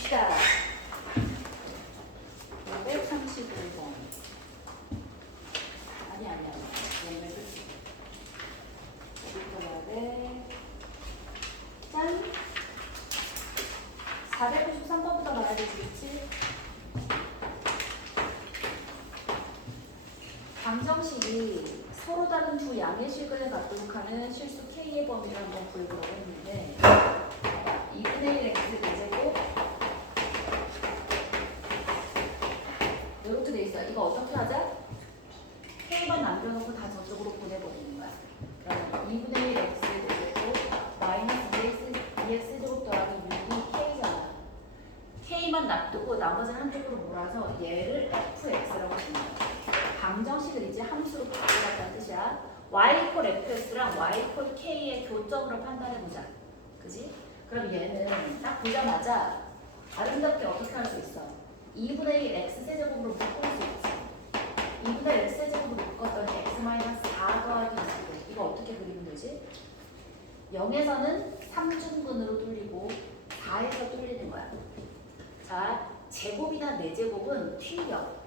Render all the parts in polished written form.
봅시다. 535번. 아니야. 얘는 그치. 어디서 봐야 돼? 짠! 493번부터 봐야 되지, 그치? 방정식이 서로 다른 두 양의 식을 갖도록 하는 실수 K의 범위를 한번 구해보려고 했는데 2분의 1 x 제곱 이렇게 돼 있어. 이거 어떻게 하자? K만 남겨놓고 다 저쪽으로 보내버리는 거야. 그러면 2분의 1 x 제곱 마이너스 2x 제곱 더하기 6이 K잖아. K만 놔두고 나머지는 한쪽으로 몰아서 얘를 fx라고 합니다. 방정식을 이제 함수로 바꿔봤다는 뜻이야. y 이퀄 fx랑 y 이퀄 k의 교점으로 판단해보자. 그지? 그럼 얘는 딱 보자마자 아름답게 어떻게 할 수 있어? 2분의 1 x 세제곱으로 묶을 수 있지. 2분의 1 x 세제곱으로 묶었더니 x-4 더하기 2제곱. 이거 어떻게 그리면 되지? 0에서는 3중근으로 뚫리고 4에서 뚫리는 거야. 자, 제곱이나 4제곱은 튕겨.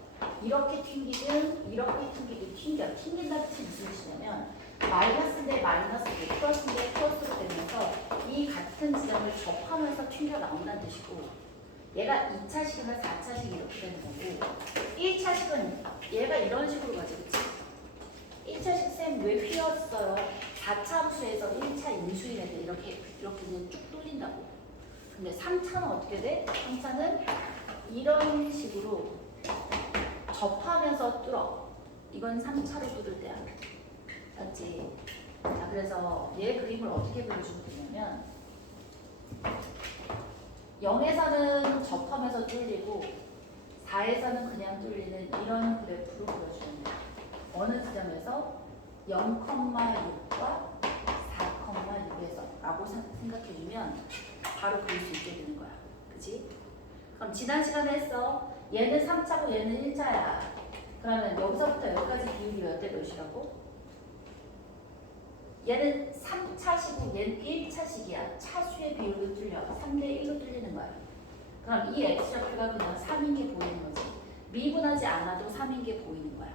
이렇게 튕기든 이렇게 튕기든 튕긴다는 뜻이 무슨 뜻이냐면 마이너스인데 마이너스고 플러스인데 플러스로 되면서 이 같은 지점을 접하면서 튕겨 나온다는 뜻이고 얘가 2차식이나 4차식이 이렇게 되는 거고 1차식은 얘가 이런 식으로 가지 그치? 1차식 쌤 왜 휘었어요? 4차 함수에서 1차 인수인 애들 이렇게 그냥 쭉 뚫린다고. 근데 3차는 어떻게 돼? 3차는 이런 식으로 접하면서 뚫어. 이건 3차로 뚫을 때야. 맞지? 자, 그래서 얘 그림을 어떻게 그려주면 되냐면 0에서는 접하면서 뚫리고 4에서는 그냥 뚫리는 이런 그래프로 그려주면 돼. 어느 지점에서 0,6과 4,6에서 라고 생각해주면 바로 그릴 수 있게 되는 거야. 그치? 그럼 지난 시간에 했어. 얘는 3차고 얘는 1차야. 그러면 여기서부터 여기까지 비율이 몇 대 몇이라고? 얘는 3차식이고 얘는 1차식이야. 차수의 비율로 뚫려. 3대 1로 뚫리는 거야. 그럼 이 x좌표가 그냥 3인 게 보이는 거지. 미분하지 않아도 3인 게 보이는 거야.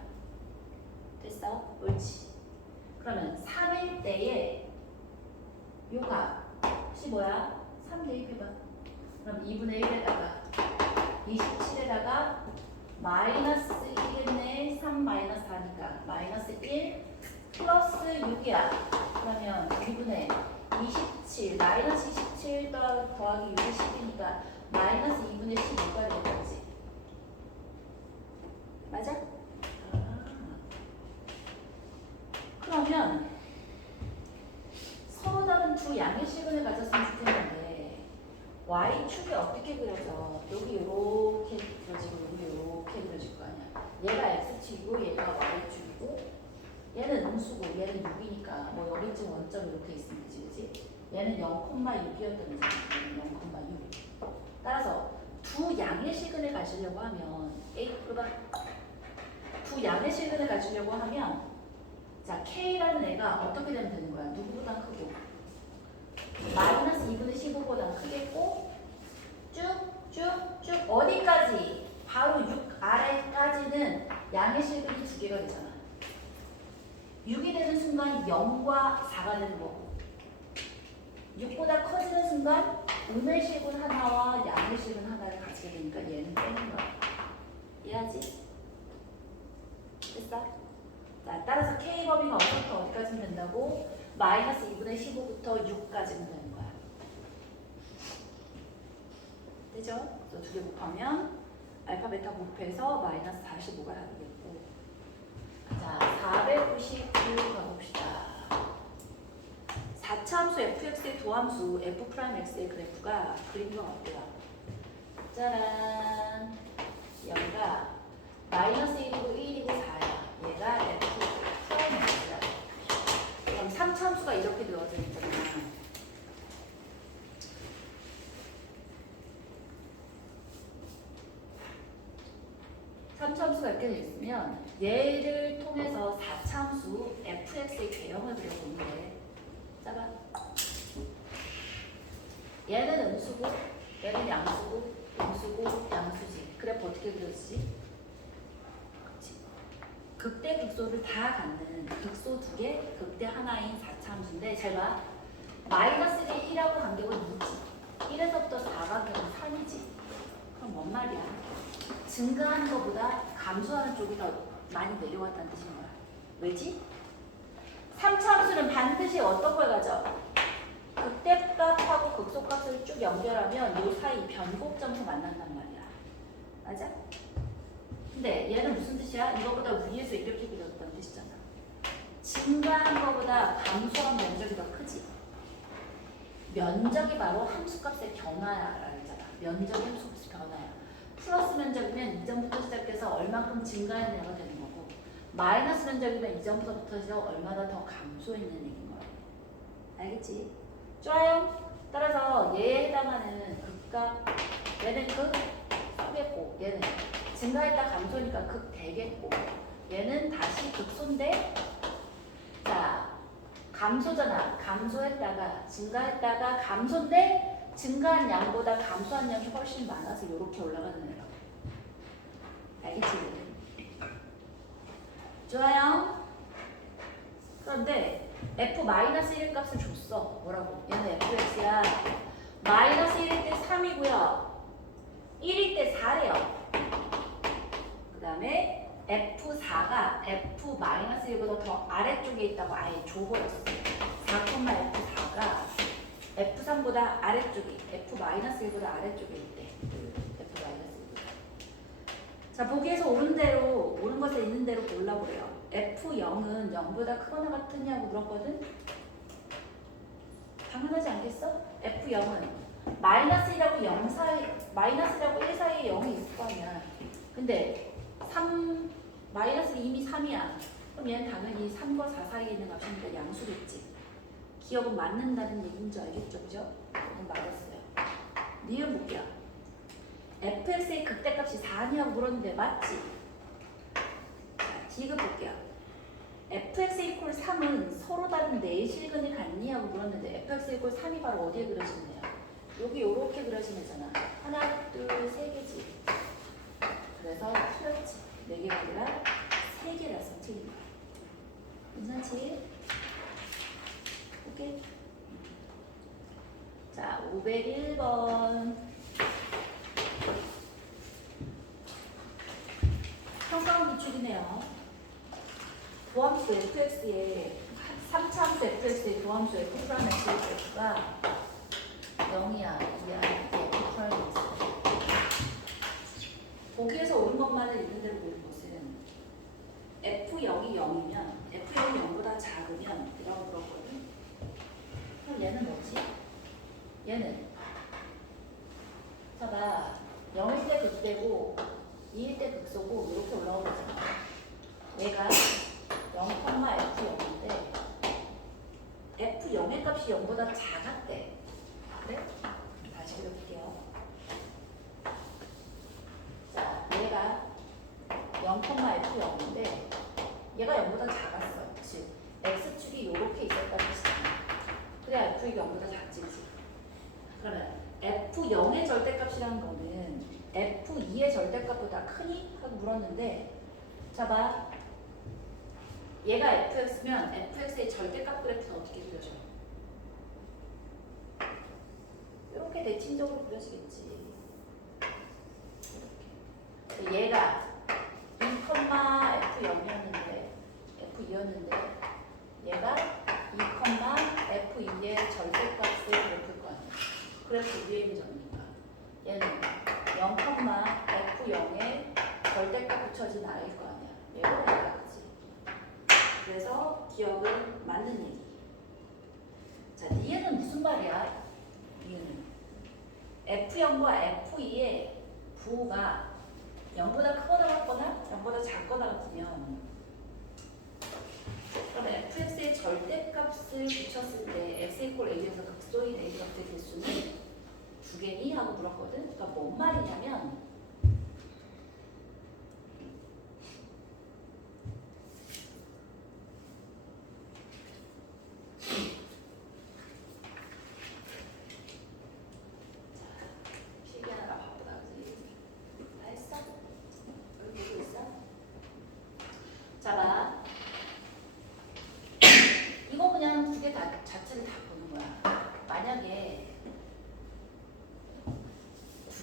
됐어? 옳지. 그러면 3일 때에 요 값이 뭐야? 3 대입해봐. 그럼 2분의 1에다가 27에다가 마이너스 1이겠네. 3 마이너스 4니까 마이너스 1 플러스 6이야. 그러면 2분의 27 마이너스 27 더하기 6이 10이니까 마이너스 2분의 15가 되겠지. 맞아? 그러면 서로 다른 두 양의 실근을 가졌으면 좋겠는데 y축이 어떻게 그려져? 여기 이렇게 그려지고 여기 이렇게 그려질 거 아니야. 얘가 x축이고 얘가 y축이고 얘는 음수고 얘는 6이니까 뭐 여기쯤 원점 이렇게 있으면 되지 그치? 얘는 0,6이었던 거잖아. 0,6. 따라서 두 양의 실근을 가지려고 하면 두 양의 실근을 가지려고 하면 자 k라는 애가 어떻게 되면 되는 거야? 누구보다 크고 마이너스 2분의 15보다 크겠고 쭉쭉쭉 어디까지? 바로 6 아래까지는 양의 실근이 두 개가 되잖아. 6이 되는 순간 0과 4가 되는 거고 6보다 커지는 순간 음의 실근 하나와 양의 실근 하나를 가지게 되니까 얘는 빼는 거야. 이해하지? 됐어? 자, 따라서 k 범위가 어디부터 어디까지면 된다고? 마이너스 2분의 15부터 6까지는 되는 거야. 되죠? 그래서 두 개 곱하면 알파 베타 곱해서 마이너스 45가 나오겠고. 자, 499 가봅시다. 4차 함수 fx의 도함수 f'x의 그래프가 그림과 어때요? 짜란! 여기가 마이너스 1이고 1이고 4야. 얘가 f'x야. 그럼 3차 함수가 이렇게 되어져 있잖아. 함수가 이렇게 되어 있으면 얘를 통해서 4차 함수 fx의 개형을 그려보는데 짜봐. 얘는 음수고 얘는 양수고 음수고 양수지. 그래프 어떻게 그려지지? 그렇지. 극대 극소를 다 갖는 극소 2개, 극대 하나인 4차함수인데 잘 봐. 마이너스 1이 1하고 간격은 2지. 1에서부터 4가 되면 3이지. 그럼 뭔 말이야? 증가하는 것보다 감소하는 쪽이 더 많이 내려왔다는 뜻인 거야. 왜지? 3차 함수는 반드시 어떤 걸 가져? 극대값하고 극소값을 쭉 연결하면 이 사이 변곡점에서 만난단 말이야. 맞아? 근데 얘는 무슨 뜻이야? 이거보다 위에서 이렇게 그렸다는 뜻이잖아. 증가한 것보다 감소한 면적이 더 크지. 면적이 바로 함수값의 변화야라고 했잖아. 면적이 함수값의 변화야. 플러스 면적이면 이전부터 시작해서 얼만큼 증가했냐가 되는 거고, 마이너스 면적이면 이전부터 해서 얼마나 더 감소했는 얘기인 거야. 알겠지? 좋아요. 따라서 얘에 해당하는 극값, 얘는 극소겠고, 얘는 증가했다 감소니까 극대겠고, 얘는 다시 극소인데, 자, 감소잖아. 감소했다가 증가했다가 감소인데 증가한 양보다 감소한 양이 훨씬 많아서 이렇게 올라가는 애라. 알겠지? 좋아요. 그런데 f-1의 값을 줬어. 뭐라고? 얘는 fx야. 마이너스 1일 때 3이고요. 1일 때 4래요. 그 다음에 f4가 f-1보다 더 아래쪽에 있다고 아예 줘버렸어. 4,f4가 f3보다 아래쪽에, f-1보다 아래쪽에 있대. f-1보다. 자, 보기에서 옳은 대로, 옳은 것에 있는 대로 골라보래요. f0은 0보다 크거나 같으냐고 물었거든? 당연하지 않겠어? f0은 마이너스 1하고 0 사이, 마이너스 1하고 1 사이에 0이 있을 거 아니야. 근데 3, 마이너스 이미 3이야. 그럼 얘는 당연히 3과 4 사이에 있는 값이니까 양수겠지. 기억은 맞는다는 얘기인 줄 알겠죠? 그죠? 맞았어요. 니은 볼게요. fx의 극대값이 4냐고 물었는데 맞지? 자, 디귿 볼게요. fx 이퀄 3은 서로 다른 내실근을 갖니? 하고 물었는데 fx 이퀄 3이 바로 어디에 그려지네요? 여기 요렇게 그려진 애잖아. 하나, 둘, 세 개지. 그래서 틀렸지. 4개가 아니라 3개라서 틀린 거야. 괜찮지? 오케이. 자, 501번. 평가원 기출이네요. 도함수 fx의 3차함수 fx의 도함수 f 프라임 x가 0이야, 2야, 이게 f 프라임이 있어. 보기에서 옳은 것만을 있는 대로 보는 것은 f0이 0이면 f0이 0보다 작으면 이라고 물었거든. 그럼 얘는 뭐지? 얘는 봐봐. 0일 때 극대고 2일 때 극소고 이렇게 올라오잖아. 얘가 0,f0인데 f0의 값이 0보다 작았대. 그래? 다시 그려볼게요. 자, 얘가 0,f0인데 얘가 0보다 작았어. 즉 x축이 이렇게 있었다는 뜻이잖아. 그래 f이 0보다 작지. 그러면 f0의 절대값이라는 거는 f2의 절대값보다 크니? 하고 물었는데 자 봐. 얘가 fx면 fx의 절대값 그래프는 어떻게 그려져? 이렇게 대칭적으로 그려지겠지. 이렇게. 얘가 2,f0이었는데 f2였는데 얘가 2,f2의 절대값을 그래프일 거 아니야. 그래프 위에 있는 점이니까 얘는 0,f0의 절대값 붙여진 아이일 거 아니야. 얘로 나가지. 그래서 기억은 맞는 얘기. 자, 니은은 무슨 말이야? 니은은 f0과 f2의 부호가 0보다 크거나 같거나 0보다 작거나 같으면 그러면 fx의 절대값을 붙였을 때 x 이퀄 a에서 극소인 a 값의 개수는 2개니? 하고 물었거든. 그러니까 뭔 말이냐면 필기 하느라 바쁘다. 그지?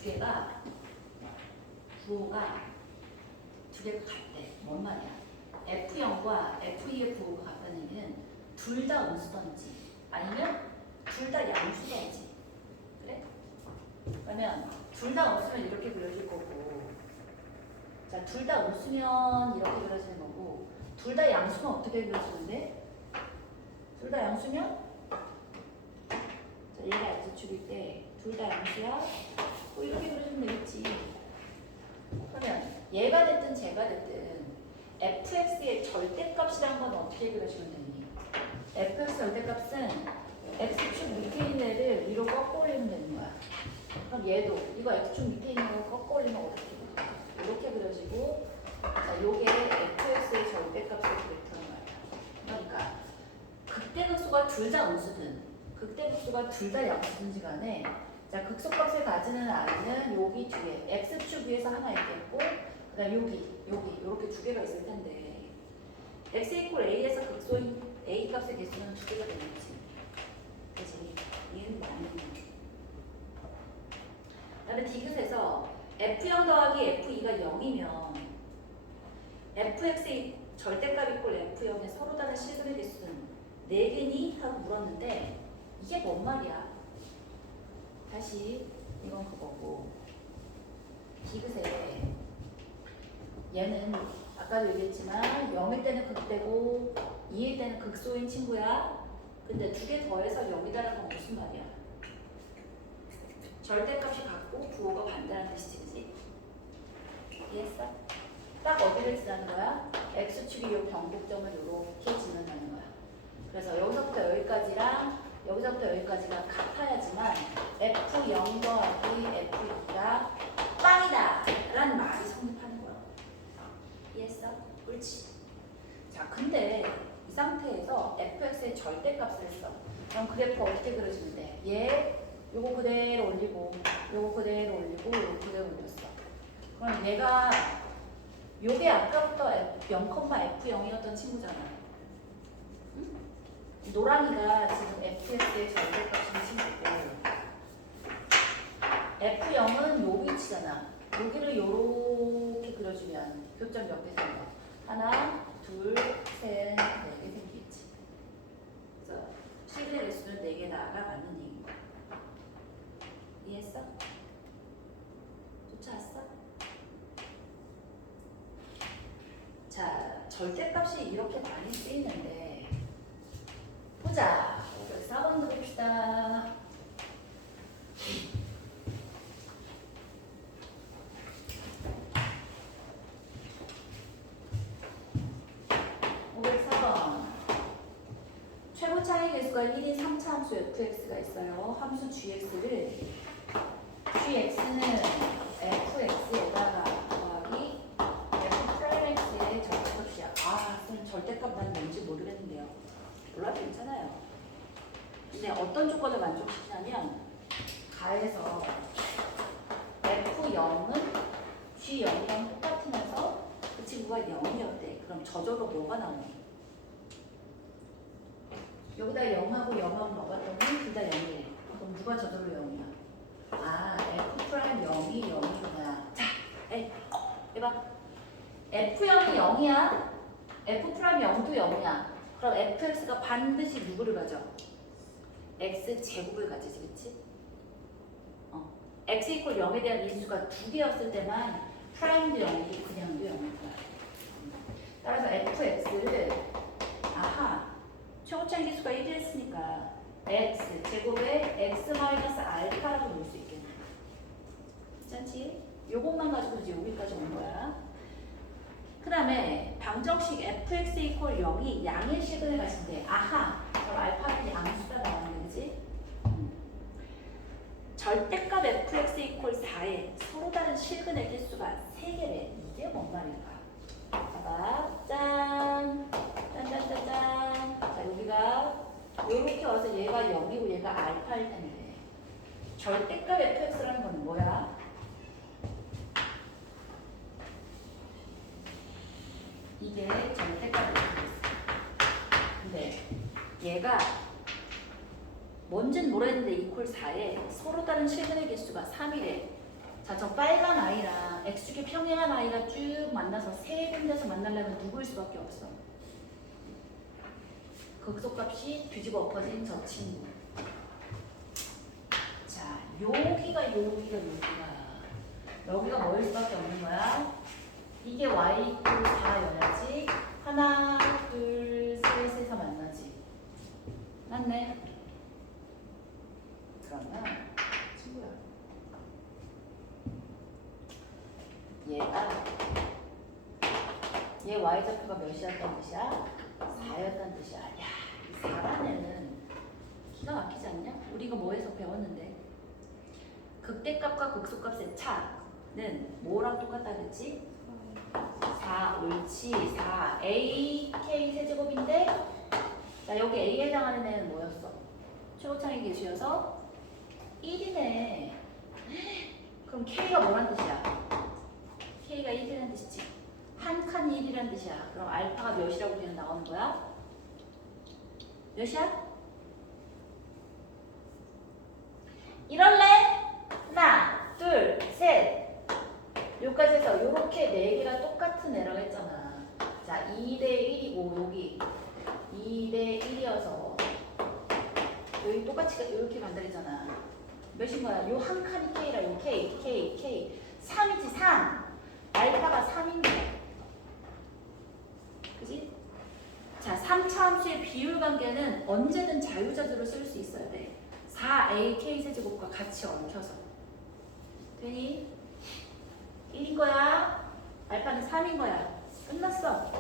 개가 부호가 두 개가 같대. 뭔 말이야? F0과 F2의 부호가 같다는 얘기는 둘 다 음수던지 아니면 둘 다 양수던지. 그래? 그러면 둘 다 음수면 이렇게 그려질 거고, 자, 둘 다 음수면 이렇게 그려지는 거고, 둘 다 양수면 어떻게 그려지는데? 둘 다 양수면? 자, 얘가 X축일 때 둘 다 양수야? 뭐 이렇게 그려주면 되겠지. 그러면 얘가 됐든 쟤가 됐든 fx의 절대값이란 건 어떻게 그려주면 되니? fx 절대값은 x축 밑에 있는 애를 위로 꺾어 올리면 되는 거야. 그럼 얘도 이거 x축 밑에 있는 걸 꺾어 올리면 어떻게 그려져? 이렇게 그려지고, 자, 요게 fx의 절대값을 그랬다는 말이야. 그러니까 극대극소가 둘 다 음수든 극대극소가 둘 다 양수든지 간에, 자, 극소값을 가지는 아이는 여기 뒤에 x축 위에서 하나 있겠고, 그 다음 여기 이렇게 두 개가 있을 텐데, x 이퀄 a에서 극소인 a 값의 개수는 두 개가 되겠지. 그치? 얘는 맞는 거. 그 다음에 디귿에서 f0 더하기 f2가 0이면 fx의 절대값 이퀄 f0의 서로 다른 실근의 개수는 4개니? 하고 물었는데 이게 뭔 말이야? 다시 이건 그거고, 디귿에 얘는 아까도 얘기했지만 0일 때는 극대고 2일 때는 극소인 친구야. 근데 두 개 더해서 0이다라는 건 무슨 말이야? 절대값이 같고 부호가 반대라는 뜻이지, 그치? 이해했어? 딱 어디를 지나는 거야? x축이 요 변곡점을 이렇게 지나는 거야. 그래서 여기서부터 여기까지랑 여기서부터 여기까지가 같아야지만 F0 더하기 F2가 빵이다 라는 말이 성립하는 거야. 이해했어? 옳지. 자, 근데 이 상태에서 fx의 절대값을 했어. 그럼 그래프 어떻게 그려주면 돼? 얘 요거 그대로 올리고 요거 그대로 올리고 요거 그대로 올렸어. 그럼 얘가 요게 아까부터 0,f0이었던 친구잖아. 노랑이가 지금 fx의 절대값인 친구고, f0은 요 위치잖아. 여기를 요렇게 그려주면 교점 몇 개 생겨? 하나, 둘, 셋, 4개 생기겠지. 그래서 실근의 개수는 4개다가 맞는 얘기인 거야. 이해했어? 쫓아왔어? 자, 절대값이 이렇게 많이 쓰이는데 보자. 4번 들읍시다. 504번. 최고 차이 개수가 1인 3차 함수 fx가 있어요. 함수 gx를 gx는 fx에다가 더하기 f'x의 절대값이야. 아, 선생님 절대값 난 뭔지 모르겠는데요. 몰라도 괜찮아요. 근데 어떤 조건을 만족시키냐면 가에서 f0은 g0이랑 똑같으면서 그 친구가 0이었대. 그럼 저절로 뭐가 나오니? 여기다 0하고 0하고 넣어봤더니 둘 다 0이래. 그럼 누가 저절로 0이야? 아, f'0이 0이구나. 자, 해봐. f0이 0이야. f'0도 0이야. 그럼 fx가 반드시 누구를 가져? x 제곱을 가지지, 그치? x 이퀄 0에 대한 인수가 두 개였을 때만 프라임도 0이고 그냥도 0일 거야. 따라서 fx를 최고차이 개수가 1이 했으니까 x 제곱에 x 마이너스 알파라고 놓을 수 있겠네. 괜찮지? 요것만 가지고 이제 여기까지 온 거야. 그 다음에 방정식 fx 이퀄 0이 양의 실근을 가진대. 그럼 알파는 양수가 나오는 거지? 절대값 fx 이퀄 4에 서로 다른 실근의 개수가 3개래. 이게 뭔 말일까? 봐봐. 짠! 짠짠짠짠. 자, 여기가 이렇게 와서 얘가 0이고 얘가 알파일 텐데 절대값 fx라는 건 뭐야? 이게 절대값 fx. 근데 얘가 뭔진 모르겠는데 이퀄 4에 서로 다른 실근의 개수가 3이래. 자, 저 빨간 아이랑 x축의 평행한 아이가 쭉 만나서 세 군데서 만나려면 누구일 수밖에 없어. 극소값이 뒤집어 엎어진 저 친구. 자, 여기가 여기가 뭐일 수밖에 없는 거야? 이게 y 이퀄 4여야지. 하나, 둘, 셋에서 만나지. 맞네. 그러면 친구야. 얘 y좌표가 몇이었단 뜻이야? 4였단 뜻이야. 야, 이 4라는 기가 막히지 않냐? 우리가 뭐에서 배웠는데 극대값과 극소값의 차는 뭐랑 똑같다 그랬지? 4, 옳지. 4, a, k 세제곱인데 자, 여기 a에 해당하는 애는 뭐였어? 최고창의 계수여서 1이네. 그럼 k가 뭐란 뜻이야? k가 1이라는 뜻이지. 한 칸이 1이라는 뜻이야. 그럼 알파가 몇이라고 그냥 나오는 거야? 몇이야? 이럴래? 하나, 둘, 셋. 여기까지 해서 이렇게 4개가 똑같은 애라고 했잖아. 자, 2대 1이고 여기 2대 1이어서 여기 똑같이 이렇게 만들잖아. 몇인 거야? 요 한 칸이 K라, 요 K. 3이지, 3. 알파가 3인데. 그지? 자, 3차 함수의 비율 관계는 언제든 자유자재로 쓸 수 있어야 돼. 4AK 세제곱과 같이 얽혀서. 되니? 1인 거야. 알파는 3인 거야. 끝났어.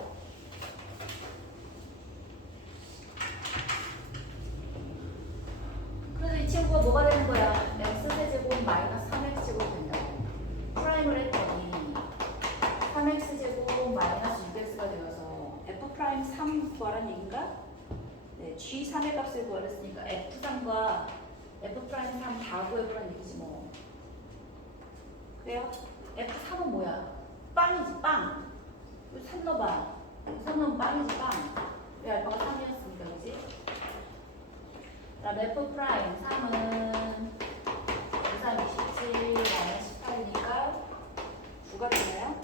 그래서 이 친구가 뭐가 되는 거야? x세제곱 마이너스 3x제곱 된다고. 프라임을 했더니 3x제곱 마이너스 6x가 되어서 f 프라임 3 구하라는 얘기인가? 네, g 3의 값을 구하랬으니까 f3과 f 프라임 3 다 구해보라는 얘기지 뭐. 그래요? f3은 뭐야? 빵이지 빵. 3 넣어봐. 3 넣으면 빵이지 빵. 왜 알파가 3이었으니까 그지? 그다음 f 프라임 3은 3, 27, 마이너스 18이니까 9가 되나요?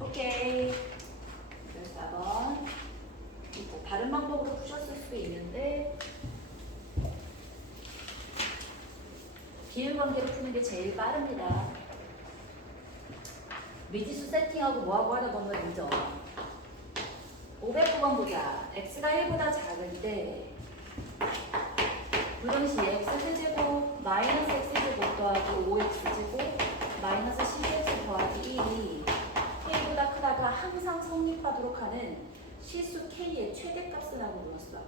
오케이. 14번. 다른 방법으로 푸셨을 수도 있는데 비율 관계로 푸는 게 제일 빠릅니다. 미지수 세팅하고 뭐하고 하다 보면 늦어. 509번 보자. x가 1보다 작을 때 물론 시 x제곱 마이너스 x제곱 더하기 5x제곱 마이너스 12x 더하기 1이 k보다 크다가 항상 성립하도록 하는 실수 k의 최대값이라고 물었어.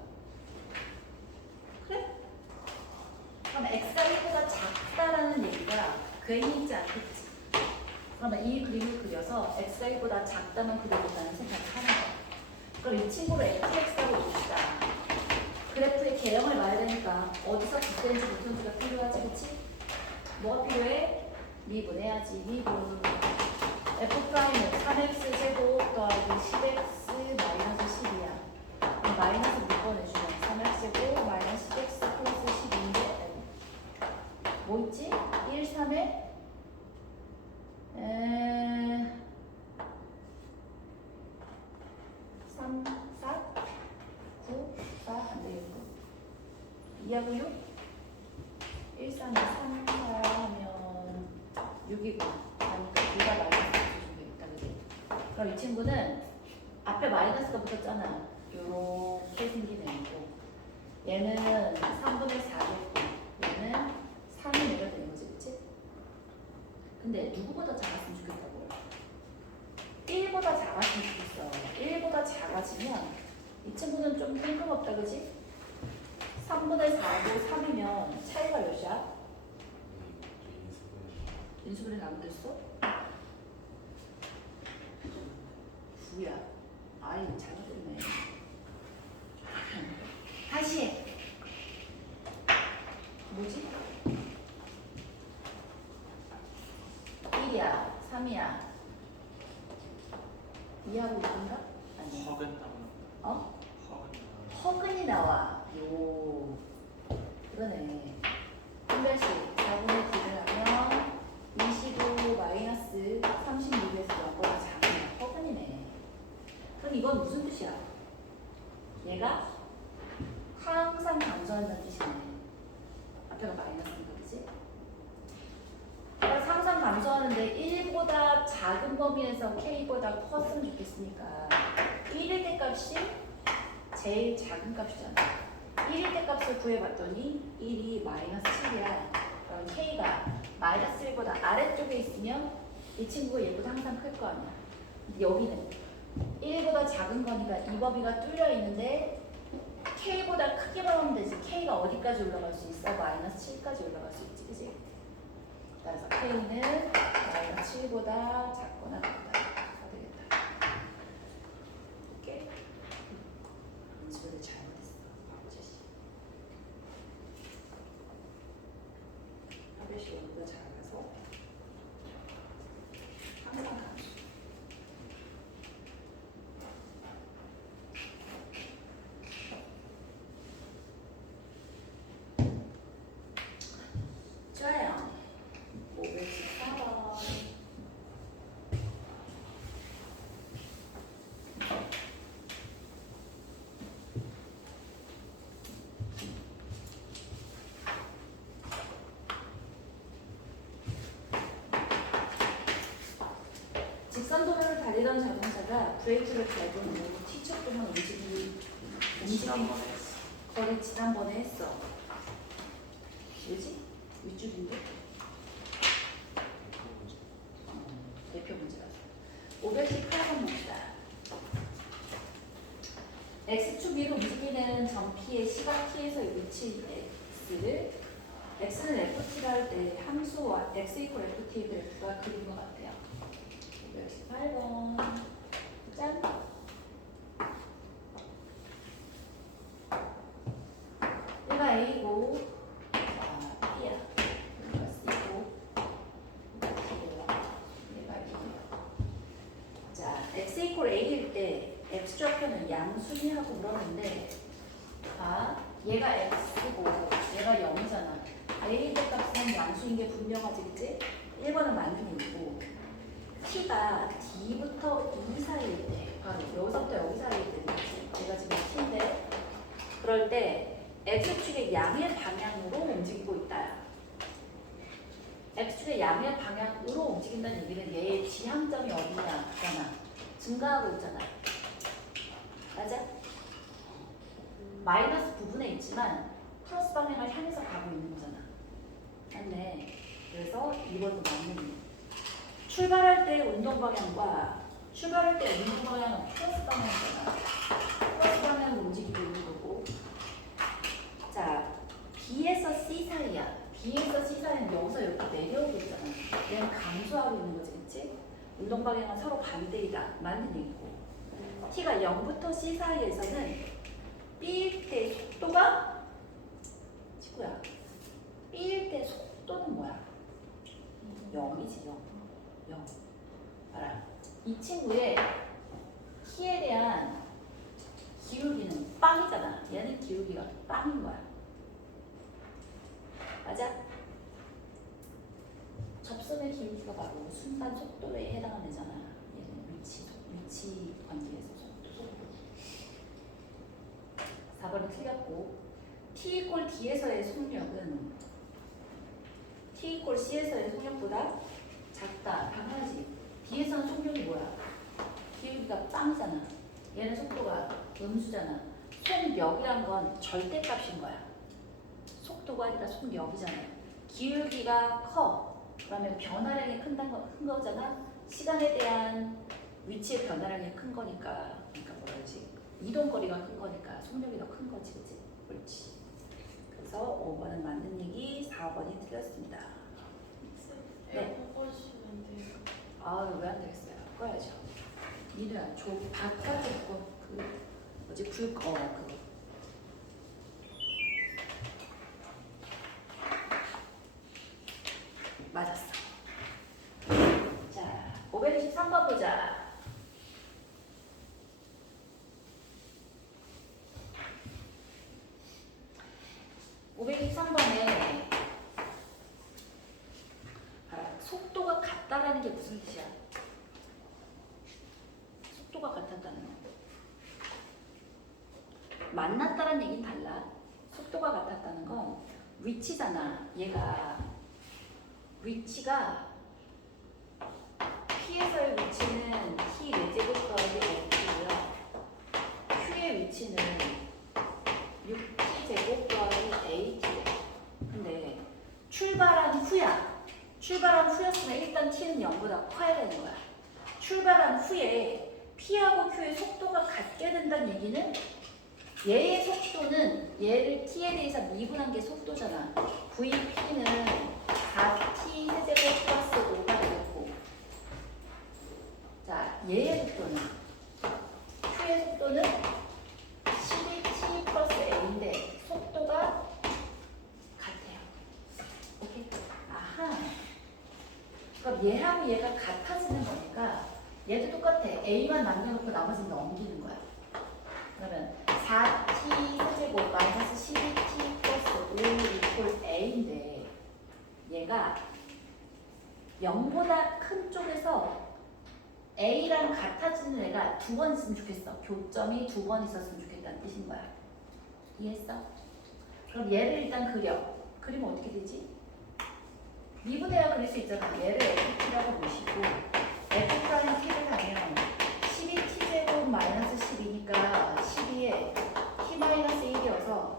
그래? 그럼 x가 1보다 작다라는 얘기가 괜히 있지 않겠지. 그러면 이 그림을 그려서 x가 1보다 작다면 그려본다는 생각을 하는 거야. 그럼 이 친구를 fx라고 봅시다. 그래프의 개형을 봐야 되니까 어디서 뒷대인지 밑선지가 필요하지, 그치? 뭐가 필요해? 미분해야지, 미분. f'은 3x제곱 더하기 10x 마이너스 10이야. 마이너스 몇 번 해주면 3x제곱 마이너스 10x 플러스 10인데 뭐 있지? 1, 3에 3, 4, 9, 4 안되겠고 2하고 6? 1, 3, 2, 3, 4 하면 6이고 그러니까 2가 마이너스 준비했다 그지? 그럼 이 친구는 앞에 마이너스가 붙었잖아. 요렇게 생긴 애고 얘는 3분의 4겠고 얘는 3이 내가 되는 거지 그치? 근데 누구보다 작았으면 좋겠다고요? 1보다 작았으면 좋겠어. 1보다 작아지면 이 친구는 좀 뜬금없다 그지? 3분의 4고 3이면 차이가 몇이야? 인수분해 안 됐어? 9야. 아이 잘못됐네. 다시 뭐지? 1이야, 3이야. 2하고 6인가? 아니. 허근 나오는 어? 허근 허근이 나와. 요. 그러네. 한 별씩 4분의 D를 하면 25 마이너스 36에서 0보다 작은 허근이네. 그럼 이건 무슨 뜻이야? 얘가 항상 감소한다는 뜻이네. 앞에가 마이너스인 거지? 얘가 항상 감소하는데 1보다 작은 범위에서 K보다 컸으면 좋겠으니까 1일 때 값이 제일 작은 값이잖아. 1일 때 값을 구해봤더니 1이 마이너스 7이야. 그럼 K가 마이너스 1보다 아래쪽에 있으면 이 친구가 얘보다 항상 클 거 아니야. 여기는 1보다 작은 거니까 이 범위가 뚫려 있는데 K보다 크게만 하면 되지. K가 어디까지 올라갈 수 있어? 마이너스 7까지 올라갈 수 있지. 그치? 따라서 K는 마이너스 7보다 작거나 같다. 되겠다. 오케이? 문제를 잘못했어. 바보자식. 하루씩 여기보다 작아서 항상 감소. 좋아요. 514번. 직선 도로를 달리던 자동차가 브레이크를 밟은 후 T축 동안 움직임 지난번에 했어. 거리 지난번에 했어. 뭐지? 윗줄인데? 대표 문제라서. 518번 봅시다. X축 위로 움직이는 점 P의 시각 T에서의 위치 X를 X는 FT를 할 때 함수와 X 이퀄 FT 그래프가 그린 것 같아요. 518번 짠! 얘가 A고 B야. 얘가 C고 얘가 B야. 자, X 이퀄 A일 때 X좌표는 양수냐고 물었는데 얘가 X고 얘가 0이잖아. A 대 값은 양수인 게 분명하지, 그치? 1번은 만분이고 T가 D부터 E 사이일 때 바로 여기서부터 여기 사이일 때 그치? 얘가 지금 T인데 그럴 때 X축의 양의 방향으로 움직이고 있다. X축의 양의 방향으로 움직인다는 얘기는 얘의 지향점이 어디냐 그잖아. 증가하고 있잖아. 맞아? 마이너스 부분에 있지만 플러스 방향을 향해서 가고 있는 거잖아. 맞네. 그래서 2번도 맞는. 출발할 때 운동 방향과 출발할 때 운동 방향은 플러스 방향이잖아. 플러스 방향으로 움직이고 있는 거고. 자, B에서 C 사이야. B에서 C 사이는 여기서 이렇게 내려오고 있잖아. 얘는 감소하고 있는 거지, 그치? 운동 방향은 서로 반대이다. 맞는 얘기고. T가 0부터 C 사이에서는 B일 때 속도가 친구야. B일 때 속도는 뭐야? 0이지 0. 0. 알아. 이 친구의 T에 대한 기울기는 빵이잖아. 얘는 기울기가 빵인 거야. 맞아? 접선의 기울기가 바로 순간 속도에 해당하는 애잖아. 얘는 위치 관계에서 속도. 4번은 틀렸고 T 이퀄 D에서의 속력은 T 이퀄 C에서의 속력보다 작다. 당연하지. D에서는 속력이 뭐야? 기울기가 빵이잖아. 얘는 속도가 음수잖아. 속력이란 건 절대값인 거야. 속도가 아니라 속력이잖아. 기울기가 커. 그러면 변화량이 큰 거잖아. 시간에 대한 위치의 변화량이 큰 거니까. 그러니까 뭐라 그러지? 이동거리가 큰 거니까 속력이 더 큰 거지, 그치? 그렇지. 그래서 5번은 맞는 얘기, 4번이 틀렸습니다. 네. 바꿔주시면 돼요. 왜 안 되겠어요? 꺼야죠. 니는 바깥에 거 뭐지? 그거. 맞았어. 자, 523번 보자. (523번에) 속도가 같다라는 게 무슨 뜻이야? 속도가 같았다는 거. 만났다는 얘기는 달라. 속도가 같았다는 건 위치잖아. 얘가 위치가 P에서의 위치는 T 4제곱 더하기 F고요. Q의 위치는 6T 제곱 더하기 AT래. 근데 출발한 후야. 출발한 후였으면 일단 T는 0보다 커야 되는 거야. 출발한 후에 P하고 Q의 속도가 같게 된다는 얘기는 얘의 속도는 얘를 T에 대해서 미분한 게 속도잖아. VP는 4T 세제곱 플러스 5가 되겠고, 자, 얘의 속도는 Q의 속도는 12T 플러스 A인데 속도가 같아요. 오케이? 아하. 그럼 얘하고 얘가 같아지는 거니까 얘도 똑같아. A만 남겨놓고 나머지는 넘기는 거야. 그러면 4t 세제곱 마이너스 12t 플러스 5 A인데 얘가 0보다 큰 쪽에서 A랑 같아지는 애가 2번 있으면 좋겠어. 교점이 2번 있었으면 좋겠다는 뜻인 거야. 이해했어? 그럼 얘를 일단 그려. 그리면 어떻게 되지? 미분해야 그릴 수 있잖아. 얘를 FT라고 보시고 F 프라임 T를 하면 12t제곱 마이너스 12니까 12에 t 마이너스 1이어서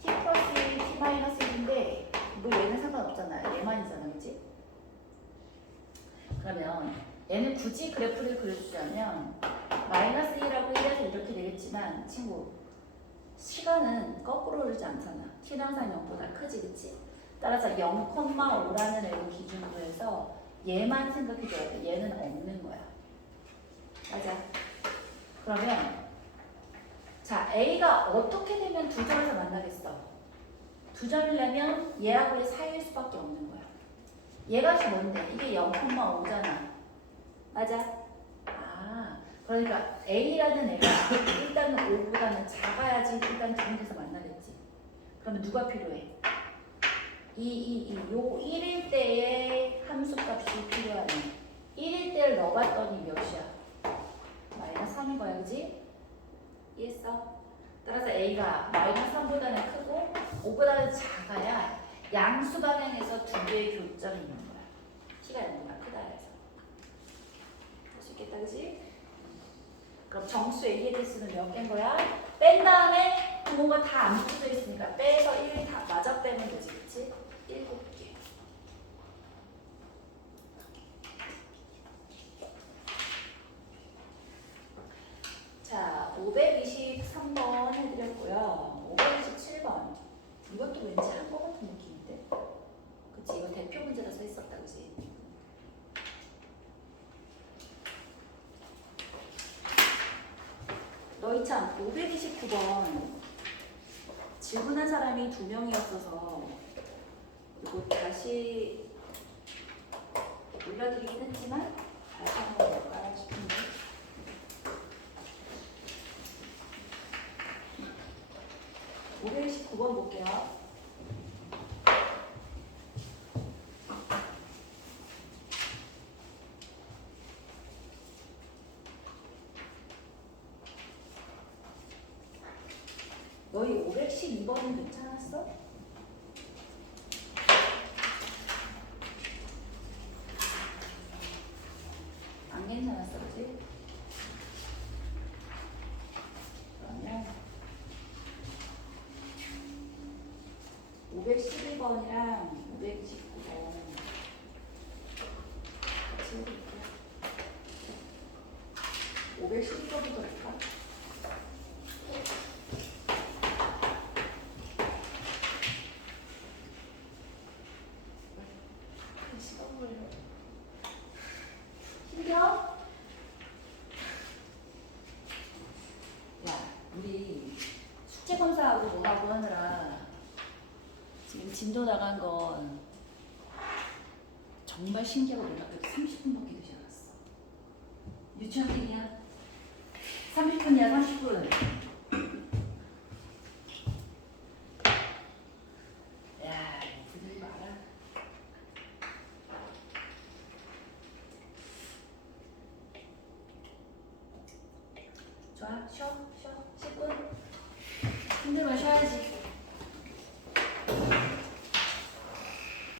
t 플러스 1, t 마이너스 1인데 뭐 얘는 상관없잖아. 얘만이잖아. 그치? 그러면 얘는 굳이 그래프를 그려주자면 마이너스 1하고 1에서 이렇게 되겠지만 친구 시간은 거꾸로 흐르지 않잖아. t는 항상 0보다 크지. 그치? 따라서 0,5라는 애를 기준으로 해서 얘만 생각해줘야 돼. 얘는 없는 거야. 맞아. 그러면 자, A가 어떻게 되면 두 점에서 만나겠어? 두 점이려면 얘하고 얘 사이일 수밖에 없는 거야. 얘가 지금 뭔데? 이게 0,5잖아. 맞아? 아, 그러니까 A라는 애가 일단은 5보다는 작아야지 일단 두 군데서 만나겠지. 그러면 누가 필요해? 요 1일 때의 함수값이 필요하네. 1일 때를 넣어봤더니 몇이야? 마이너스 3인 거야, 그지? 이해했어? 따라서 A가 마이너스 3보다는 크고 5보다는 작아야 양수 방향에서 두 개의 교점이 있는 거야. T가 0보다 크다 해서. 볼 수 있겠다, 그지? 그럼 정수 A에 대해서는 몇 개인 거야? 뺀 다음에 부모가 다 안 붙여 있으니까 빼서 1 다 맞아 빼면 되지, 그치? 7개. 자, 523번 해드렸고요. 527번. 이것도 왠지 한 거 같은 느낌인데? 그치? 이거 대표 문제라서 했었다, 그치? 너희 참, 529번. 질문한 사람이 2명이었어서 이거 다시 올려드리긴 했지만 다시 한번 볼까 싶은데. (529번) 볼게요. 너희 512번은 괜찮았어? 안 괜찮았어, 그치? 그러면 512번이랑 529번 같이 해볼게요. 512번부터 볼까? 힘들어? 야, 우리 숙제 검사하고 뭐하고 하느라 지금 진도 나간 건 정말 신기하고 놀랍게도 30분밖에 되지 않았어. 유치원생이야. 30분이야, 30분. 야, 부들이 마라. 좋아, 쉬어, 10분. 힘들면 쉬어야지.